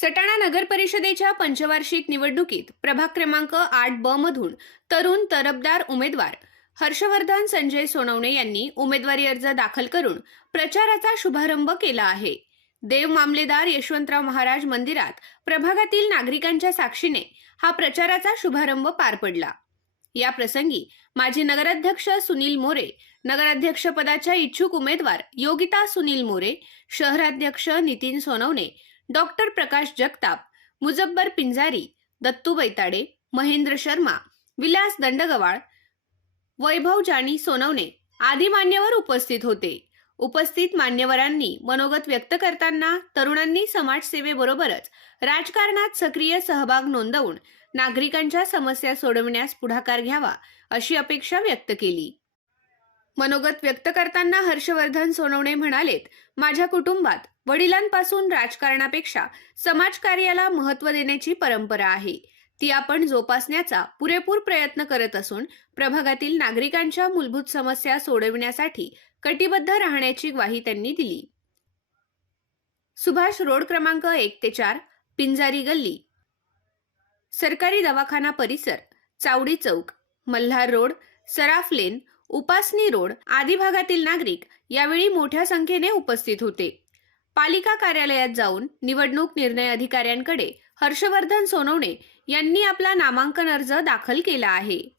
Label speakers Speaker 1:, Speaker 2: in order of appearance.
Speaker 1: सटाणा नगर परिषदेच्या पंचवार्षिक निवडणुकीत प्रभाग क्रमांक आठ ब मधून तरुण तरबदार उमेदवार हर्षवर्धन संजय सोनवणे यांनी उमेदवारी अर्ज दाखल करून प्रचाराचा शुभारंभ केला आहे. देव मामलेदार यशवंतराव महाराज मंदिरात प्रभागातील नागरिकांच्या साक्षीने हा प्रचाराचा शुभारंभ पार पडला. या प्रसंगी माजी नगराध्यक्ष सुनील मोरे नगराध्यक्ष पदाच्या इच्छुक उमेदवार योगिता सुनील मोरे शहराध्यक्ष नितीन सोनवणे डॉक्टर प्रकाश जगताप मुजब्बर पिंजारी दत्तू बैताडे महेंद्र शर्मा विलास दंडगवाळ वैभव जानी सोनवणे आदी मान्यवर उपस्थित होते. उपस्थित मान्यवरांनी मनोगत व्यक्त करताना तरुणांनी समाजसेवेबरोबरच राजकारणात सक्रिय सहभाग नोंदवून नागरिकांच्या समस्या सोडविण्यास पुढाकार घ्यावा अशी अपेक्षा व्यक्त केली. मनोगत व्यक्त करताना हर्षवर्धन सोनवणे म्हणालेत माझ्या कुटुंबात वडिलांपासून राजकारणापेक्षा समाजकार्याला महत्त्व देण्याची परंपरा आहे. ती आपण जोपासण्याचा पुरेपूर प्रयत्न करत असून प्रभागातील नागरिकांच्या मूलभूत समस्या सोडविण्यासाठी कटिबद्ध राहण्याची ग्वाही त्यांनी दिली. सुभाष रोड क्रमांक एक ते चार पिंजारी गल्ली. सरकारी दवाखाना परिसर चावडी चौक Malhar road Saraf lane Upasani road आदी भागातील नागरिक यावेळी मोठ्या संख्येने उपस्थित होते. पालिका कार्यालयात जाऊन निवडणूक निर्णय अधिकाऱ्यांकडे हर्षवर्धन सोनवणे यांनी आपला नामांकन अर्ज दाखल केला आहे.